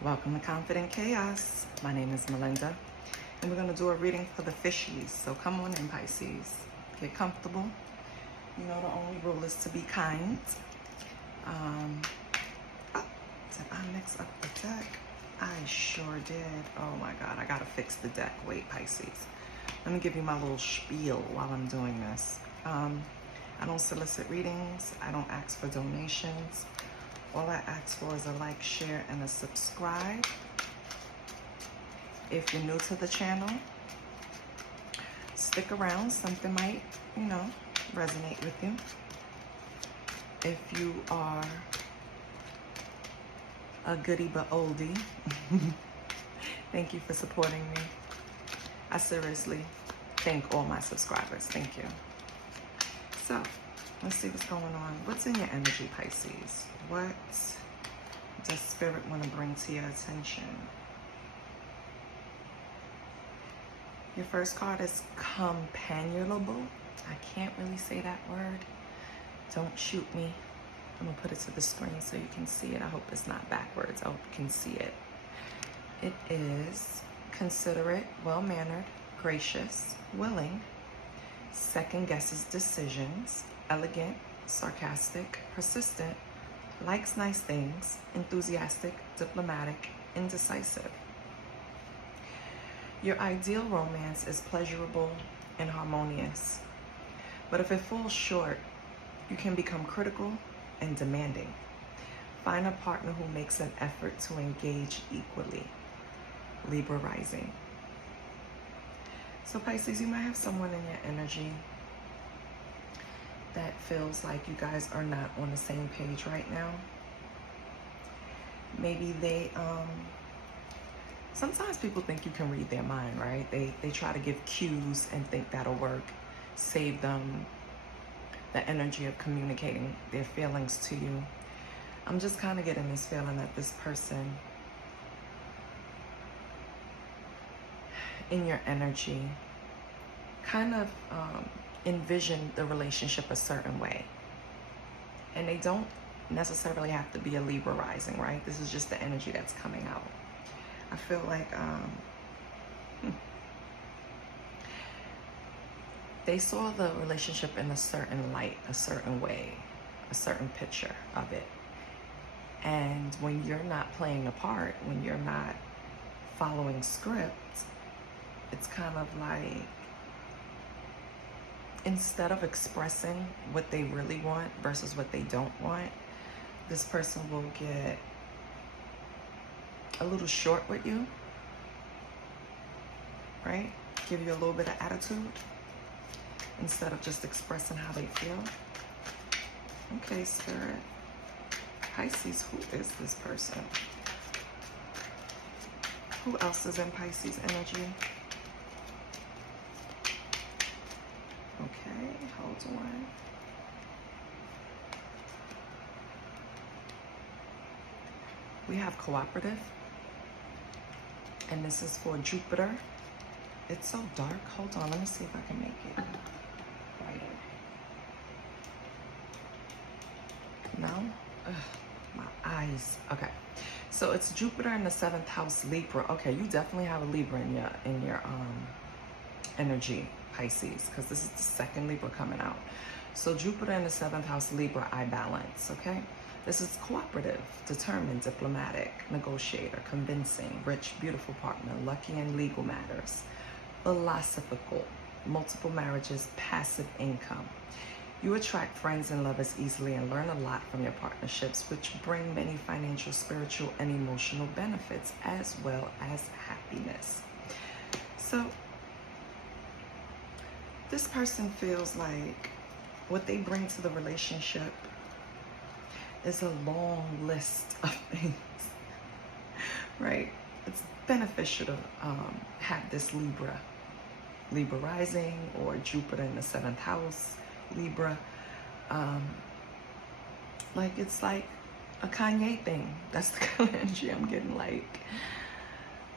Welcome to Confident Chaos. My name is Melinda, and we're going to do a reading for the fishies. So come on in, Pisces. Get comfortable. You know the only rule is to be kind. Did I mix up the deck? I sure did. Oh my God, I gotta fix the deck. Wait, Pisces. Let me give you my little spiel while I'm doing this. I don't solicit readings. I don't ask for donations. All I ask for is a like, share, and a subscribe. If you're new to the channel, stick around. Something might, resonate with you. If you are a goodie but oldie, thank you for supporting me. I seriously thank all my subscribers. Thank you. So, let's see what's going on. What's in your energy, Pisces? What does Spirit want to bring to your attention? Your first card is companionable. I can't really say that word. Don't shoot me. I'm going to put it to the screen so you can see it. I hope it's not backwards. I hope you can see it. It is considerate, well-mannered, gracious, willing, second guesses decisions, elegant, sarcastic, persistent, likes nice things, enthusiastic, diplomatic, indecisive. Your ideal romance is pleasurable and harmonious. But if it falls short, you can become critical and demanding. Find a partner who makes an effort to engage equally. Libra rising. So Pisces, you might have someone in your energy that feels like you guys are not on the same page right now. Maybe they, sometimes people think you can read their mind, right? They try to give cues and think that'll work, save them the energy of communicating their feelings to you. I'm just kind of getting this feeling that this person in your energy kind of envision the relationship a certain way. And they don't necessarily have to be a Libra rising, right? This is just the energy that's coming out. I feel like they saw the relationship in a certain light, a certain way, a certain picture of it. And when you're not playing a part, when you're not following script, it's kind of like, instead of expressing what they really want versus what they don't want, this person will get a little short with you, right? Give you a little bit of attitude instead of just expressing how they feel. Okay, Spirit. Pisces, who is this person? Who else is in Pisces energy? Okay, hold on. We have cooperative, and this is for Jupiter. It's so dark. Hold on, let me see if I can make it brighter. No? Ugh, my eyes. Okay, so it's Jupiter in the 7th house, Libra. Okay, you definitely have a Libra in your energy, Pisces, because this is the second Libra coming out. So Jupiter in the 7th house, Libra, I balance, okay? This is cooperative, determined, diplomatic, negotiator, convincing, rich, beautiful partner, lucky in legal matters, philosophical, multiple marriages, passive income. You attract friends and lovers easily and learn a lot from your partnerships, which bring many financial, spiritual, and emotional benefits, as well as happiness. So this person feels like what they bring to the relationship is a long list of things, right? It's beneficial to have this Libra rising, or Jupiter in the 7th house, Libra. Like, it's like a Kanye thing. That's the kind of energy I'm getting. Like,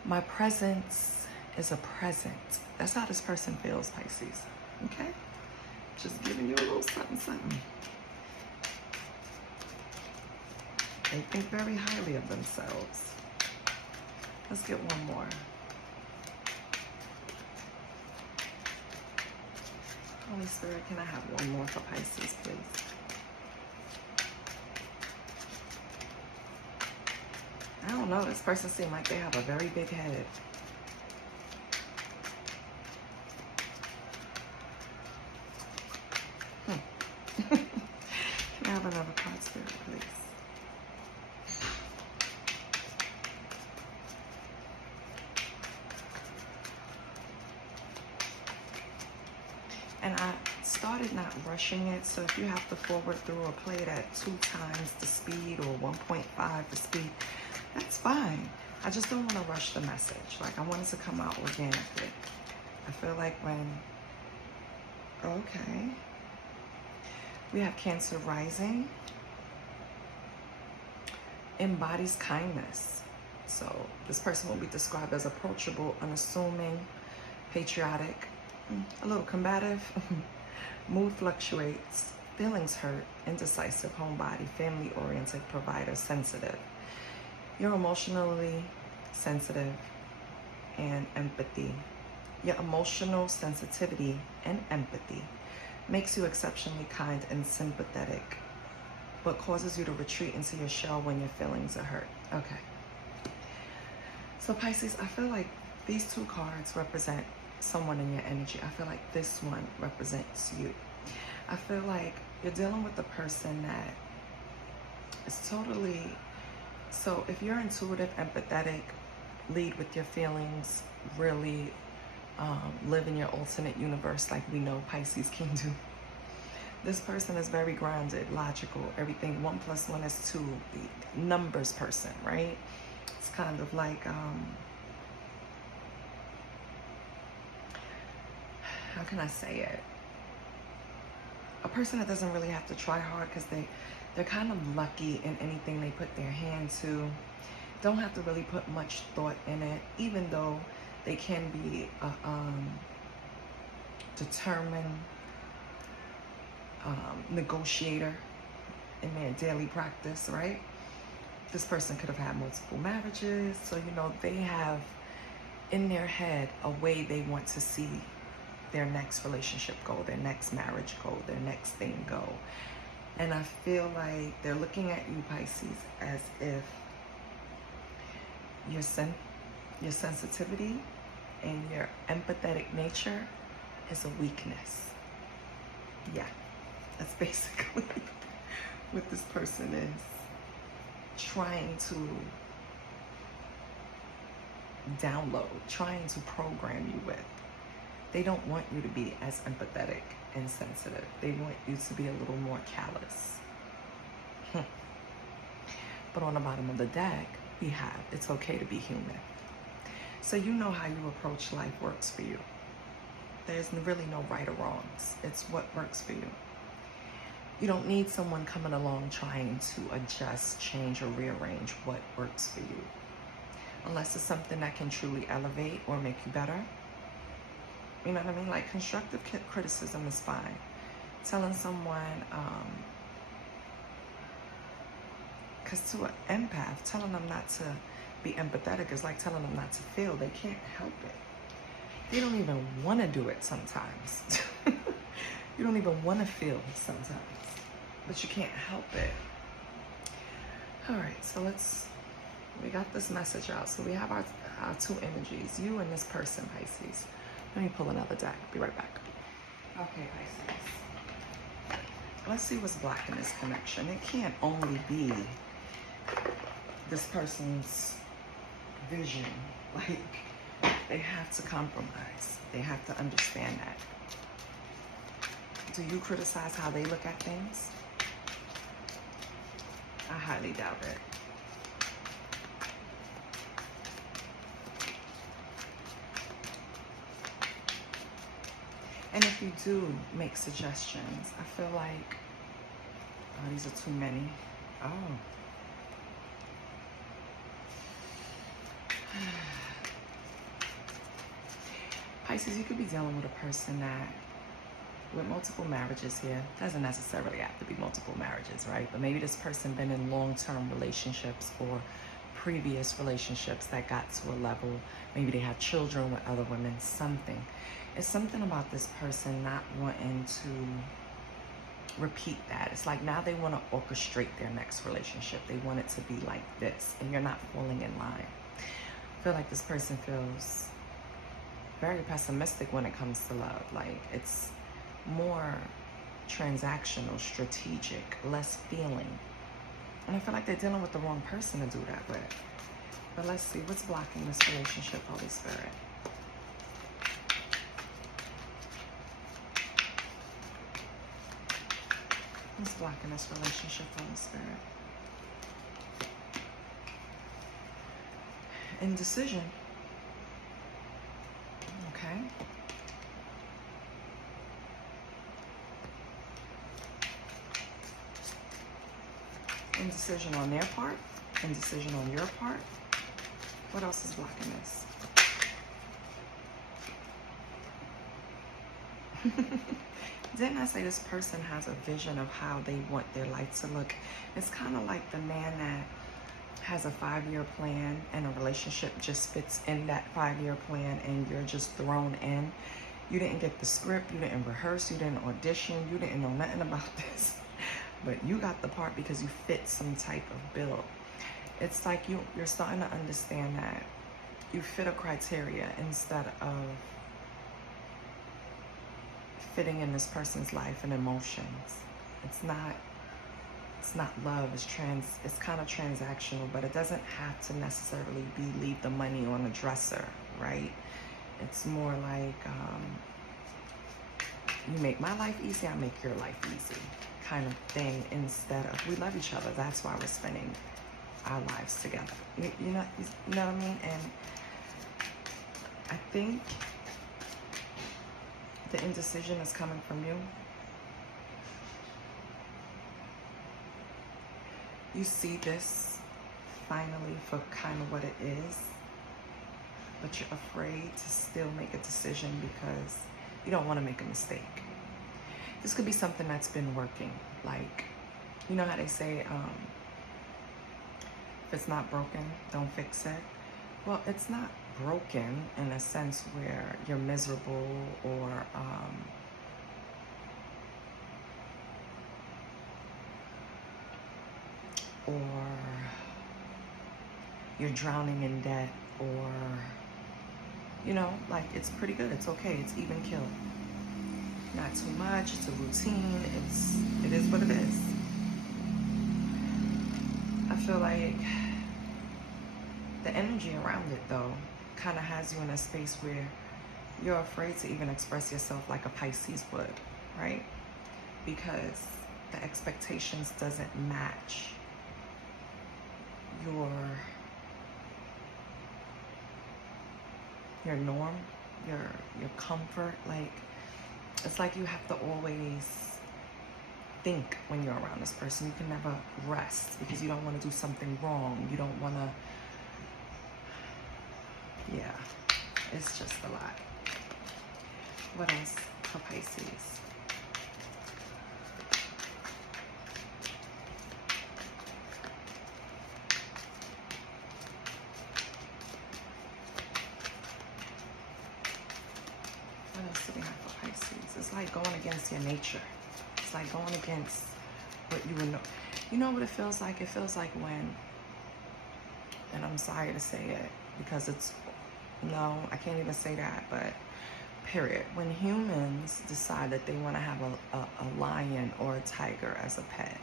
my presence is a present. That's how this person feels, Pisces. Okay? Just giving you a little something, something. They think very highly of themselves. Let's get one more. Holy Spirit, can I have one more for Pisces, please? I don't know. This person seems like they have a very big head. Can I have another card, Spirit, please? And I started not rushing it, so if you have to forward through or play it at 2 times the speed or 1.5 the speed, that's fine. I just don't want to rush the message. Like, I want it to come out organically. I feel like when, okay, we have Cancer rising, embodies kindness. So this person will be described as approachable, unassuming, patriotic, a little combative, mood fluctuates, feelings hurt, indecisive, homebody, family-oriented, provider, sensitive. You're emotionally sensitive and empathy. Your emotional sensitivity and empathy makes you exceptionally kind and sympathetic, but causes you to retreat into your shell when your feelings are hurt. Okay. So Pisces, I feel like these 2 cards represent someone in your energy. I feel like this one represents you. I feel like you're dealing with a person that is totally, so if you're intuitive, empathetic, lead with your feelings, really live in your alternate universe like we know Pisces can do. This person is very grounded, logical, everything. 1 + 1 is 2, the numbers person, right? It's kind of like, how can I say it? A person that doesn't really have to try hard because they're kind of lucky in anything they put their hand to. Don't have to really put much thought in it, even though they can be determined negotiator in their daily practice, right? This person could have had multiple marriages, so you know they have in their head a way they want to see their next relationship go, their next marriage go, their next thing go. And I feel like they're looking at you, Pisces, as if your sensitivity and your empathetic nature is a weakness. Yeah, that's basically what this person is trying to download, trying to program you with. They don't want you to be as empathetic and sensitive. They want you to be a little more callous. But on the bottom of the deck, we have, it's okay to be human. So you know how you approach life works for you. There's really no right or wrongs. It's what works for you. You don't need someone coming along trying to adjust, change, or rearrange what works for you. Unless it's something that can truly elevate or make you better. You know what I mean? Like, constructive criticism is fine. Telling someone, because to an empath, telling them not to be empathetic is like telling them not to feel. They can't help it. They don't even want to do it sometimes. You don't even want to feel sometimes, but you can't help it. All right, so we got this message out. So we have our 2 energies, you and this person, Pisces. Let me pull another deck. Be right back. Okay, Pisces. Let's see what's blocking this connection. It can't only be this person's vision. Like, they have to compromise. They have to understand that. Do you criticize how they look at things? I highly doubt it. And if you do make suggestions, I feel like, oh, these are too many. Oh. Pisces, you could be dealing with a person that, with multiple marriages here, doesn't necessarily have to be multiple marriages, right? But maybe this person been in long-term relationships or previous relationships that got to a level. Maybe they had children with other women, something. It's something about this person not wanting to repeat that. It's like now they want to orchestrate their next relationship. They want it to be like this, and you're not falling in line. I feel like this person feels very pessimistic when it comes to love. Like it's more transactional, strategic, less feeling. And I feel like they're dealing with the wrong person to do that with. But let's see, what's blocking this relationship, Holy Spirit? What's blocking this relationship, Holy Spirit? Indecision. Okay. Indecision on their part. Indecision on your part. What else is blocking this? Didn't I say this person has a vision of how they want their life to look? It's kind of like the man that has a 5-year plan and a relationship just fits in that 5-year plan and you're just thrown in. You didn't get the script, you didn't rehearse, you didn't audition, you didn't know nothing about this. But you got the part because you fit some type of bill. It's like you're starting to understand that you fit a criteria instead of fitting in this person's life and emotions. It's not love. It's kind of transactional, but it doesn't have to necessarily be leave the money on the dresser, right? It's more like you make my life easy, I make your life easy, kind of thing. Instead of we love each other, that's why we're spending our lives together. You know what I mean? And I think the indecision is coming from you. You see this finally for kind of what it is, but you're afraid to still make a decision because you don't want to make a mistake. This could be something that's been working. Like, you know how they say, if it's not broken, don't fix it. Well, it's not broken in a sense where you're miserable or you're drowning in debt, or you know, like it's pretty good, it's okay, it's even killed. Not too much, it's a routine, it is what it is. I feel like the energy around it though kind of has you in a space where you're afraid to even express yourself like a Pisces would, right? Because the expectations doesn't match your norm, your comfort. Like it's like you have to always think when you're around this person. You can never rest because you don't want to do something wrong. You don't want to, yeah, it's just a lot. What else for Pisces? What else do we have for Pisces? It's like going against your nature. It's like going against what you would know. You know what it feels like? It feels like when, and I'm sorry to say it because it's, no, I can't even say that, but period. When humans decide that they want to have a lion or a tiger as a pet.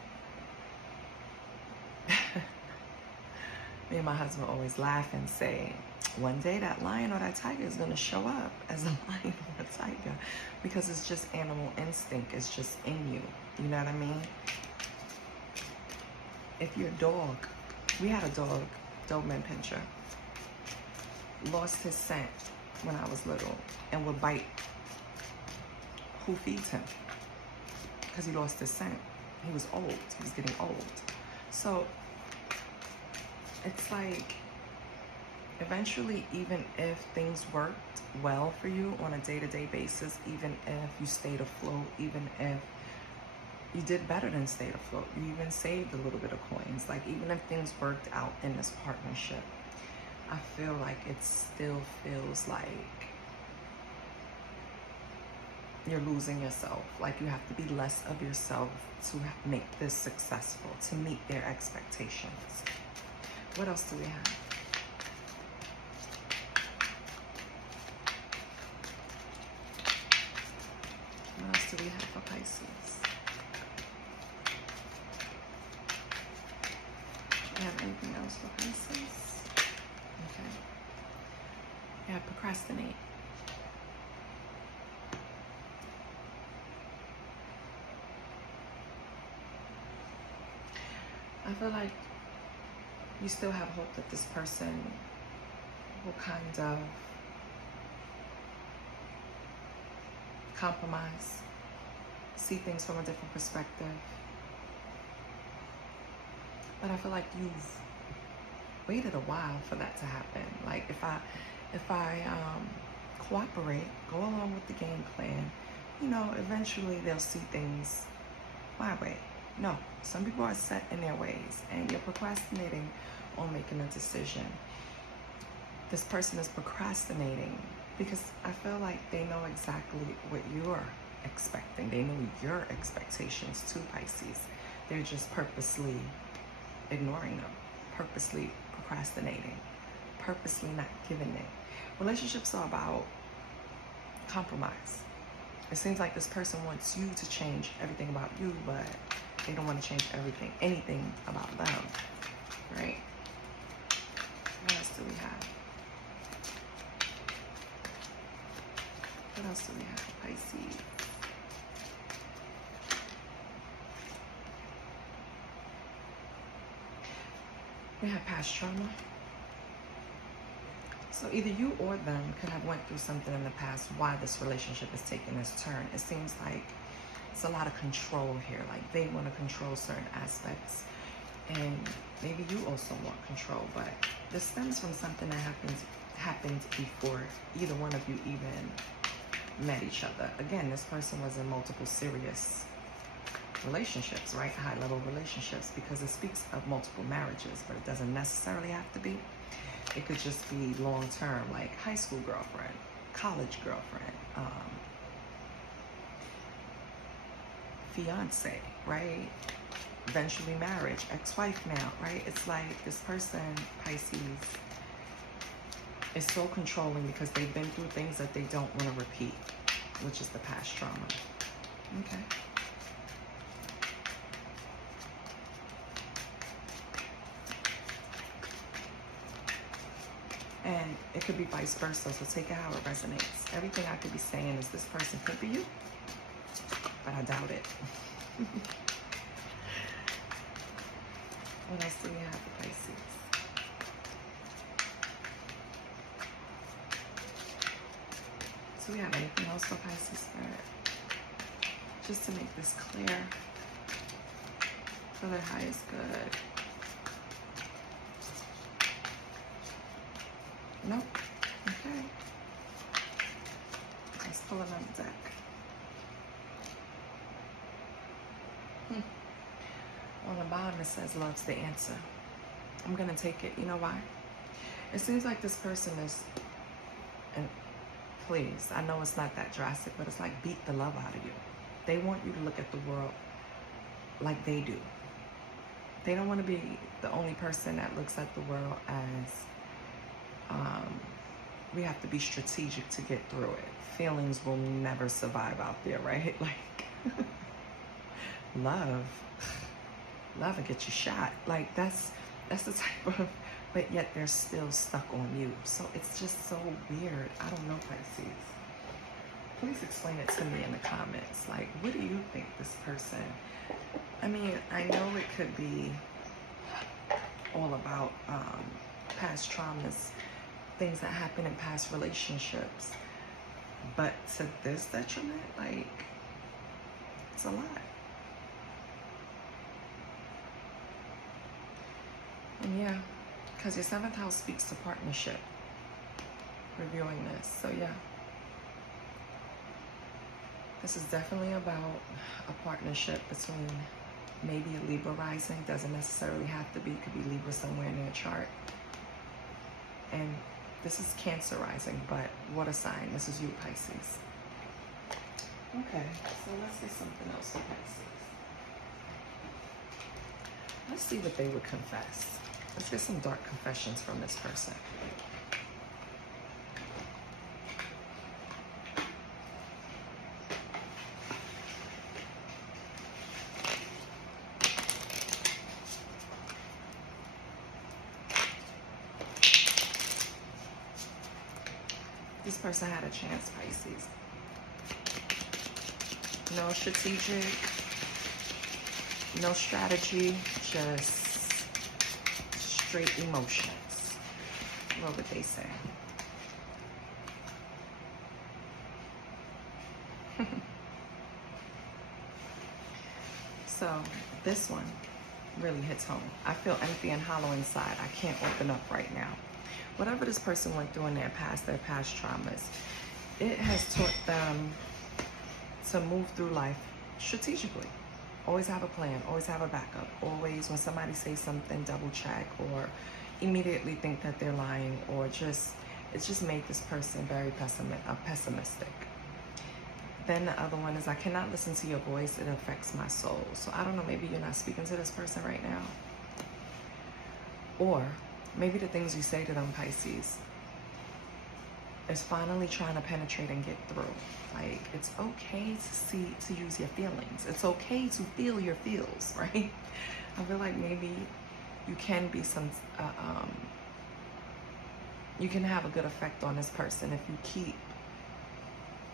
Me and my husband always laugh and say, one day that lion or that tiger is going to show up as a lion or a tiger, because it's just animal instinct. It's just in you. You know what I mean? If your dog, we had a dog, Doberman Pinscher, lost his scent when I was little and would bite who feeds him because he lost his scent. He was old. He was getting old. So it's like eventually, even if things worked well for you on a day-to-day basis, even if you stayed afloat, even if you did better than stayed afloat. You even saved a little bit of coins. Like, even if things worked out in this partnership, I feel like it still feels like you're losing yourself. Like, you have to be less of yourself to make this successful, to meet their expectations. What else do we have? What else do we have for Pisces? Do we have anything else for Pisces? Okay. Yeah, procrastinate. I feel like you still have hope that this person will kind of compromise, see things from a different perspective. But I feel like you've waited a while for that to happen. Like, if I cooperate, go along with the game plan, you know, eventually they'll see things my way. No, some people are set in their ways, and you're procrastinating on making a decision. This person is procrastinating because I feel like they know exactly what you're expecting. They know your expectations too, Pisces. They're just purposely ignoring them, purposely procrastinating, purposely not giving it. Relationships are about compromise. It seems like this person wants you to change everything about you, but they don't want to change anything about them, right? What else do we have? What else do we have for Pisces? We have past trauma. So either you or them could have went through something in the past why this relationship is taking this turn. It seems like it's a lot of control here. Like, they want to control certain aspects, and maybe you also want control, but this stems from something that happened before either one of you even met each other. Again, this person was in multiple serious relationships, right? High-level relationships, because it speaks of multiple marriages, but it doesn't necessarily have to be. It could just be long-term, like high school girlfriend, college girlfriend, fiance, right? Eventually marriage, ex-wife now, right? It's like this person, Pisces, is so controlling because they've been through things that they don't want to repeat, which is the past trauma. Okay. And it could be vice versa, so take it how it resonates. Everything I could be saying is this person could be you, but I doubt it. What else do we have for Pisces? Do we have anything else for Pisces Spirit? Just to make this clear, for their highest good. Nope. Okay. Let's pull another deck. On the bottom it says love's the answer. I'm gonna take it. You know why? It seems like this person is, and please, I know it's not that drastic, but it's like beat the love out of you. They want you to look at the world like they do. They don't want to be the only person that looks at the world as we have to be strategic to get through it. Feelings will never survive out there, right? Like, love will get you shot. Like, that's the type of, but yet they're still stuck on you. So it's just so weird. I don't know, Pisces. Please explain it to me in the comments. Like, what do you think this person, I mean, I know it could be all about past traumas, things that happen in past relationships, but to this detriment, like, it's a lot. And yeah, because your 7th house speaks to partnership, reviewing this. So yeah, the This is definitely about a partnership between maybe a Libra rising. Doesn't necessarily have to be. Could be Libra somewhere in their chart. And this is Cancer rising, but water sign. This is you, Pisces. Okay, so let's get something else for Pisces. Let's see what they would confess. Let's get some dark confessions from this person. This person had a chance, Pisces. No strategic, no strategy, just straight emotions. What would they say? So this one really hits home. I feel empty and hollow inside. I can't open up right now. Whatever this person went through in their past traumas, it has taught them to move through life strategically. Always have a plan, always have a backup. Always, when somebody says something, double check or immediately think that they're lying, or it's just made this person very pessimistic. Then the other one is, I cannot listen to your voice, it affects my soul. So I don't know, maybe you're not speaking to this person right now. Or maybe the things you say to them, Pisces, is finally trying to penetrate and get through. Like, it's okay to use your feelings. It's okay to feel your feels, right? I feel like maybe you can be you can have a good effect on this person if you keep,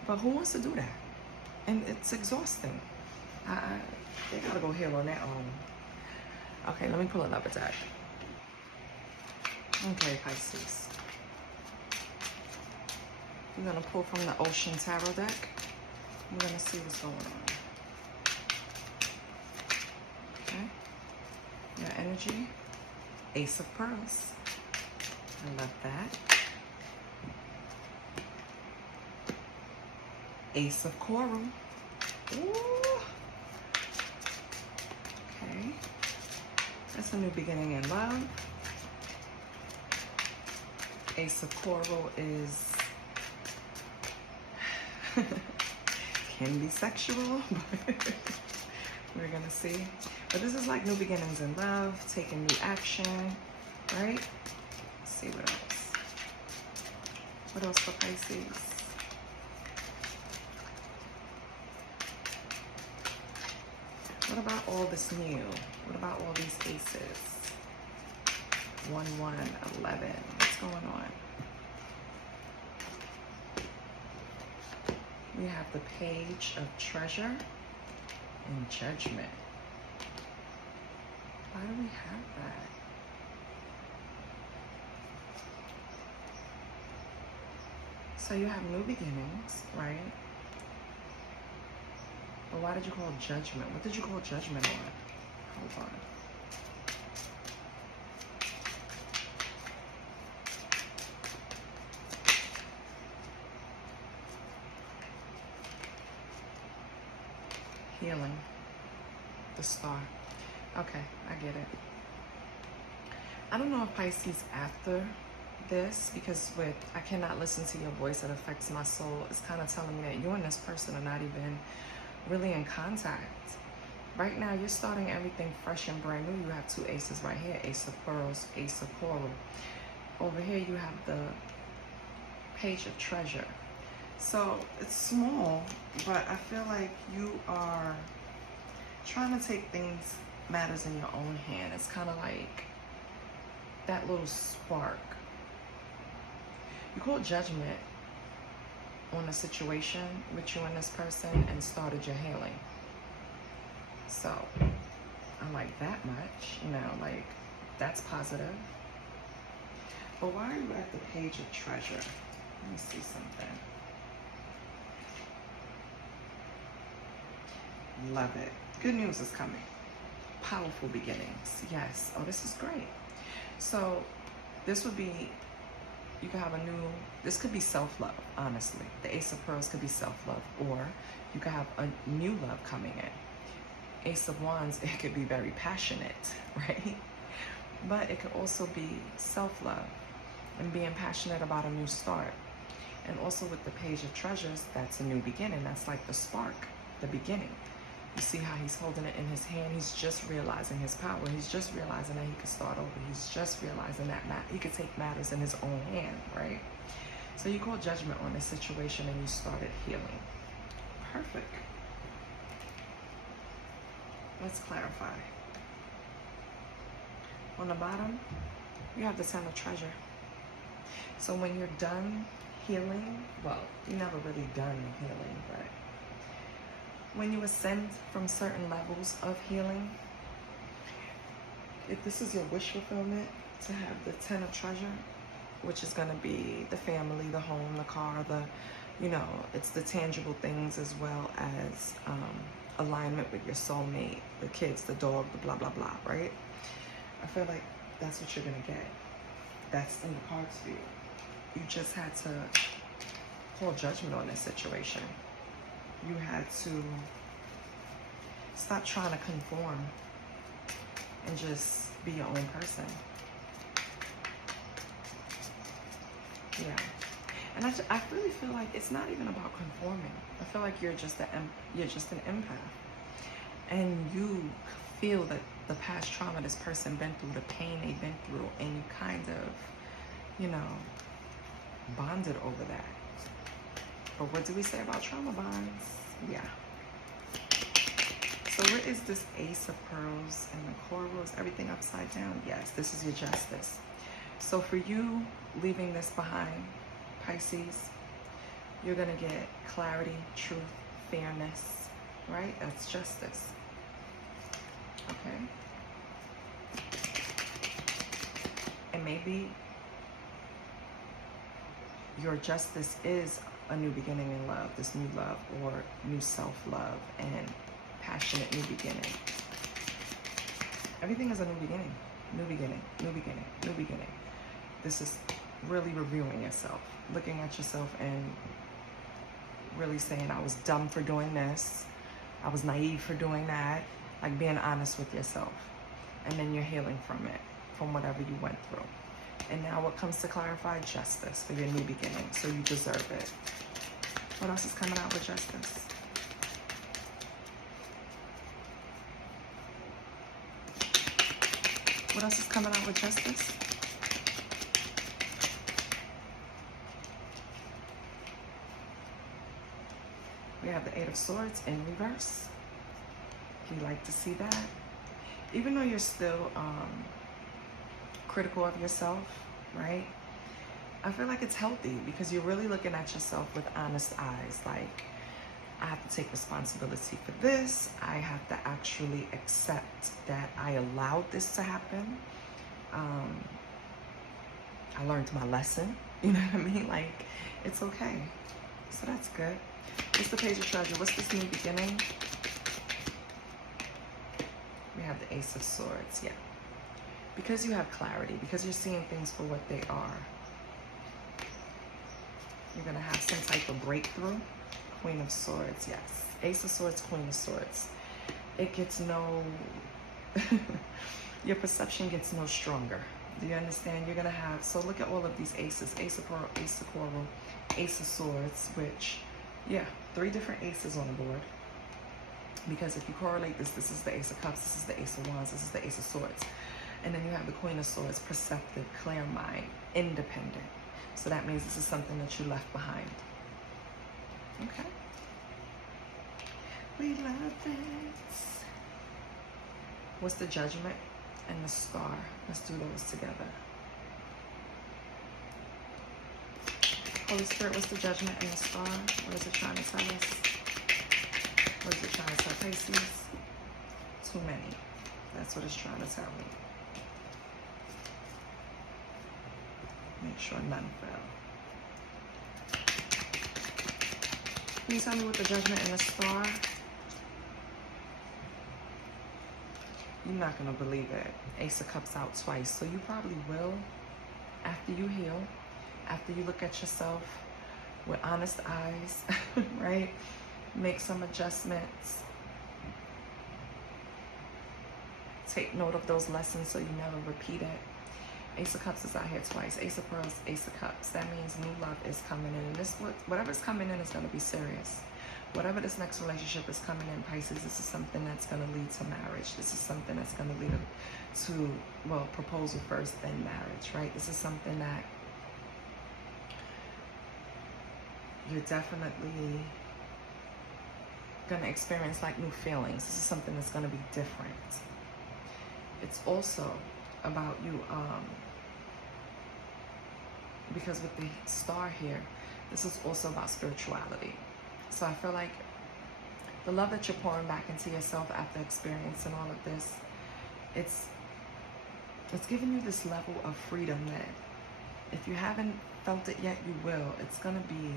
but who wants to do that? And it's exhausting. They gotta go heal on their own. Okay, let me pull another deck. Okay, Pisces. We're gonna pull from the Ocean Tarot deck. We're gonna see what's going on. Okay. Your energy. Ace of Pearls. I love that. Ace of Coral. Ooh. Okay. That's a new beginning in love. Ace of Coral is can be sexual, but we're gonna see. But this is like new beginnings in love, taking new action, right? Let's see what else. What else for Pisces? What about all this new? What about all these aces? 1, 1, 11. What's going on? We have the Page of Treasure and Judgment. Why do we have that? So you have new beginnings, right? But why did you call Judgment? What did you call Judgment on? Hold on. Healing. The Star. Okay, I get it. I don't know if Pisces after this, because with I cannot listen to your voice, it affects my soul, it's kind of telling me that you and this person are not even really in contact. Right now, you're starting everything fresh and brand new. You have two aces right here. Ace of Pearls, Ace of Coral. Over here, you have the Page of Treasure. So it's small, but I feel like you are trying to take matters in your own hand. It's kind of like that little spark. You called Judgment on a situation with you and this person and started your healing. So I like that much, you know, like that's positive. But why are you at the Page of Treasure? Let me see something. Love it. Good news is coming. Powerful beginnings. Yes. Oh, this is great. So this would be you could have a new, this could be self-love, honestly. The Ace of Pearls could be self-love, or you could have a new love coming in. Ace of Wands, it could be very passionate, right? But it could also be self-love and being passionate about a new start. And also with the Page of Treasures, that's a new beginning. That's like the spark, the beginning. You see how he's holding it in his hand? He's just realizing his power. He's just realizing that he can start over. He's just realizing that he could take matters in his own hand, right? So you call judgment on this situation and you started healing. Perfect. Let's clarify. On the bottom, you have the Ten of Treasure. So when you're done healing, well, you're never really done healing, but when you ascend from certain levels of healing, if this is your wish fulfillment, to have the Ten of Treasure, which is going to be the family, the home, the car, the, you know, it's the tangible things as well as alignment with your soulmate, the kids, the dog, the blah, blah, blah, right? I feel like that's what you're going to get. That's in the cards for you. You just had to call judgment on this situation. You had to stop trying to conform and just be your own person. Yeah. And I really feel like it's not even about conforming. I feel like you're just an empath. And you feel that the past trauma this person been through, the pain they've been through, and you kind of, you know, bonded over that. But what do we say about trauma bonds? Yeah. So where is this Ace of Pearls and the corals, everything upside down? Yes, this is your justice. So for you leaving this behind, Pisces, you're going to get clarity, truth, fairness, right? That's justice. Okay. And maybe your justice is a new beginning in love, this new love or new self-love and passionate new beginning. Everything is a new beginning, new beginning, new beginning, new beginning. This is really reviewing yourself, looking at yourself and really saying, I was dumb for doing this. I was naive for doing that. Like being honest with yourself. And then you're healing from it, from whatever you went through. And now what comes to clarify? Justice for your new beginning. So you deserve it. What else is coming out with justice? What else is coming out with justice? We have the Eight of Swords in reverse. If you like to see that. Even though you're still critical of yourself, right? I feel like it's healthy because you're really looking at yourself with honest eyes. Like, I have to take responsibility for this. I have to actually accept that I allowed this to happen. I learned my lesson. You know what I mean? Like, it's okay. So that's good. What's the Page of Treasure? What's this new beginning? We have the Ace of Swords. Yeah. Because you have clarity, because you're seeing things for what they are, you're going to have some type of breakthrough. Queen of Swords, yes. Ace of Swords, Queen of Swords. It gets no... your perception gets no stronger. Do you understand? You're going to have... So look at all of these aces. Ace of Pearl, Ace of Coral, Ace of Swords, which... Yeah, 3 different aces on the board. Because if you correlate this, this is the Ace of Cups, this is the Ace of Wands, this is the Ace of Swords. And then you have the Queen of Swords, perceptive, clear mind, independent. So that means this is something that you left behind. Okay. We love this. What's the Judgment and the Star? Let's do those together. Holy Spirit, what's the Judgment and the Star? What is it trying to tell us? What is it trying to tell Pisces? Too many. That's what it's trying to tell me. Make sure none fell. Can you tell me what the Judgment and the Star? You're not going to believe it. Ace of Cups out twice. So you probably will, after you heal, After you look at yourself with honest eyes, right? Make some adjustments. Take note of those lessons so you never repeat it. Ace of Cups is out here twice. Ace of Pearls, Ace of Cups. That means new love is coming in. And this, whatever's coming in is going to be serious. Whatever this next relationship is coming in, Pisces, this is something that's going to lead to marriage. This is something that's going to lead to, well, proposal first, then marriage, right? This is something that you're definitely going to experience like new feelings. This is something that's going to be different. It's also about you, because with the star here, this is also about spirituality. So I feel like the love that you're pouring back into yourself after experiencing all of this, it's giving you this level of freedom that if you haven't felt it yet, you will. It's gonna be,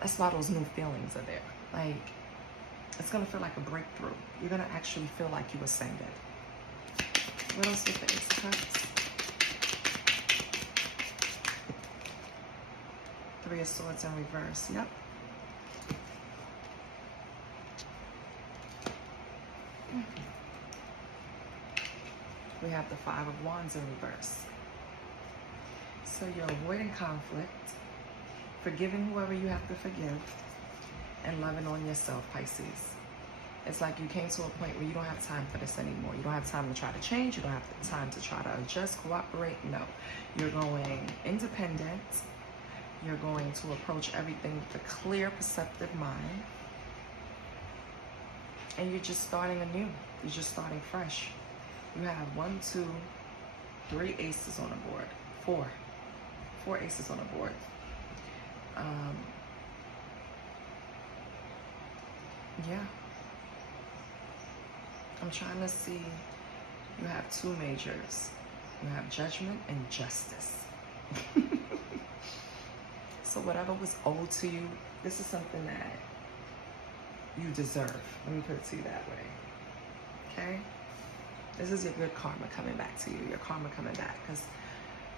that's why those new feelings are there. Like, it's gonna feel like a breakthrough. You're gonna actually feel like you ascended. What else with the Ace of Cups? Three of Swords in reverse. Yep. We have the Five of Wands in reverse. So you're avoiding conflict, forgiving whoever you have to forgive, and loving on yourself, Pisces. It's like you came to a point where you don't have time for this anymore. You don't have time to try to change. You don't have time to try to adjust, cooperate. No. You're going independent. You're going to approach everything with a clear, perceptive mind. And you're just starting anew. You're just starting fresh. You have 1, 2, 3 aces on the board. Four aces on the board. Yeah. I'm trying to see. You have 2 majors. You have Judgment and Justice. So whatever was owed to you, this is something that you deserve. Let me put it to you that way. Okay? This is your good karma coming back to you. Your karma coming back. Because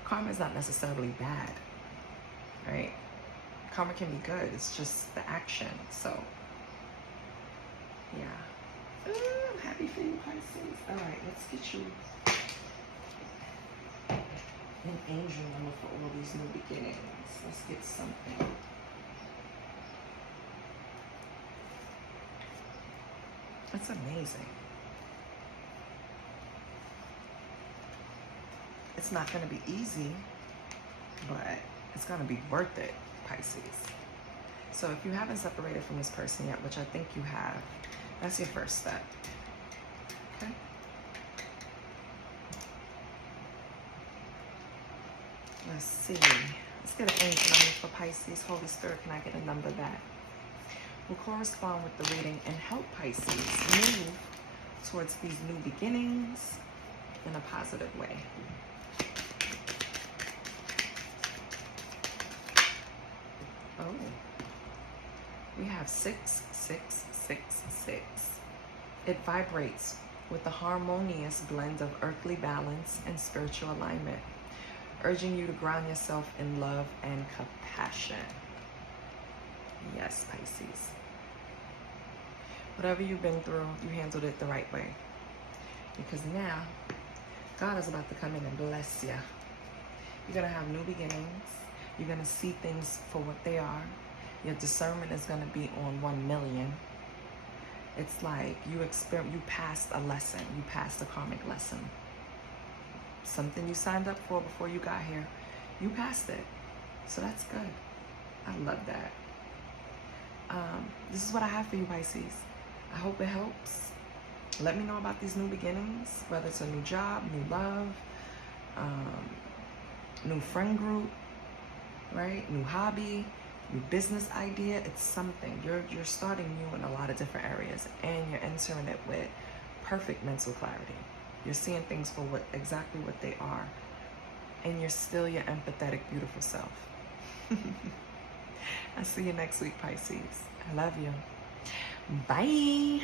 karma is not necessarily bad. Right? Karma can be good. It's just the action. So, yeah. Ooh, I'm happy for you, Pisces. Alright, let's get you an angel number for all these new beginnings. Let's get something. That's amazing. It's not going to be easy, but it's going to be worth it, Pisces. So if you haven't separated from this person yet, which I think you have, that's your first step. Okay? Let's see. Let's get an angel number for Pisces. Holy Spirit, can I get a number that will correspond with the reading and help Pisces move towards these new beginnings in a positive way? Oh, we have 6, 6, 6, 6. It vibrates with a harmonious blend of earthly balance and spiritual alignment, urging you to ground yourself in love and compassion. Yes, Pisces. Whatever you've been through, you handled it the right way. Because now, God is about to come in and bless you. You're going to have new beginnings. You're going to see things for what they are. Your discernment is going to be on 1 million. It's like you passed a lesson. You passed a karmic lesson. Something you signed up for before you got here. You passed it. So that's good. I love that. This is what I have for you, Pisces. I hope it helps. Let me know about these new beginnings, whether it's a new job, new love, new friend group, right? New hobby, new business idea. It's something. You're starting new in a lot of different areas, and you're entering it with perfect mental clarity. You're seeing things for exactly what they are, and you're still your empathetic, beautiful self. I'll see you next week, Pisces. I love you. Bye.